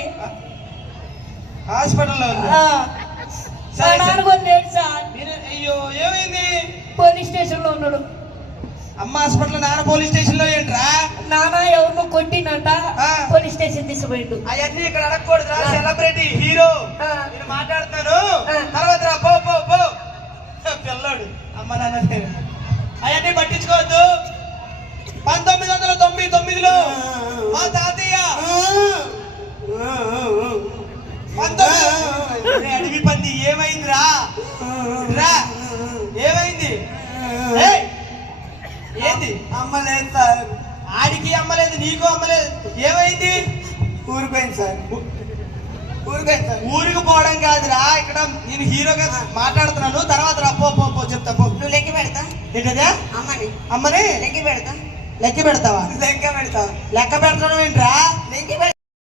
ఉంది. హాస్పిటల్లో ఉంది. మా నాన్న కూడా లేడు సార్. అయ్యో ఏమైంది? పోలీస్ స్టేషన్ లో ఉన్నాడు. అమ్మ హాస్పిటల్, నాన్న పోలీస్ స్టేషన్ లో ఏంట్రా? నాన్న ఎవరినో కొట్టినట పోలీస్ స్టేషన్ తీసుకుపోయిండు. అవన్నీ ఇక్కడ అడగకూడదురా, సెలబ్రిటీ హీరో నేను మాట్లాడుతున్నాను. తర్వాత రా, పో పో పో. పిల్లోడు అమ్మ నాన్న అవన్నీ పట్టించుకోవద్దు. 1999లో మా తాతయ్య అడవి పంది. ఏమైందిరా? రా, ఏమైంది? ఏంది? అమ్మలేదు సార్. ఆడికి అమ్మలేదు, నీకు అమ్మలేదు. ఏమైంది? ఊరిపోయింది సార్. ఊరిపోయింది సార్. ఊరికి పోవడం కాదురా, ఇక్కడ నేను హీరోగా మాట్లాడుతున్నాను. తర్వాత రా, పో పో పో చెప్తా పో. నువ్వు లెక్క పెడతా ఏంటదా? అమ్మని అమ్మని లెక్క పెడతా. లెక్క పెడతావా? లెక్క పెడతా. లెక్క పెడతాను ఏంట్రా? లెక్క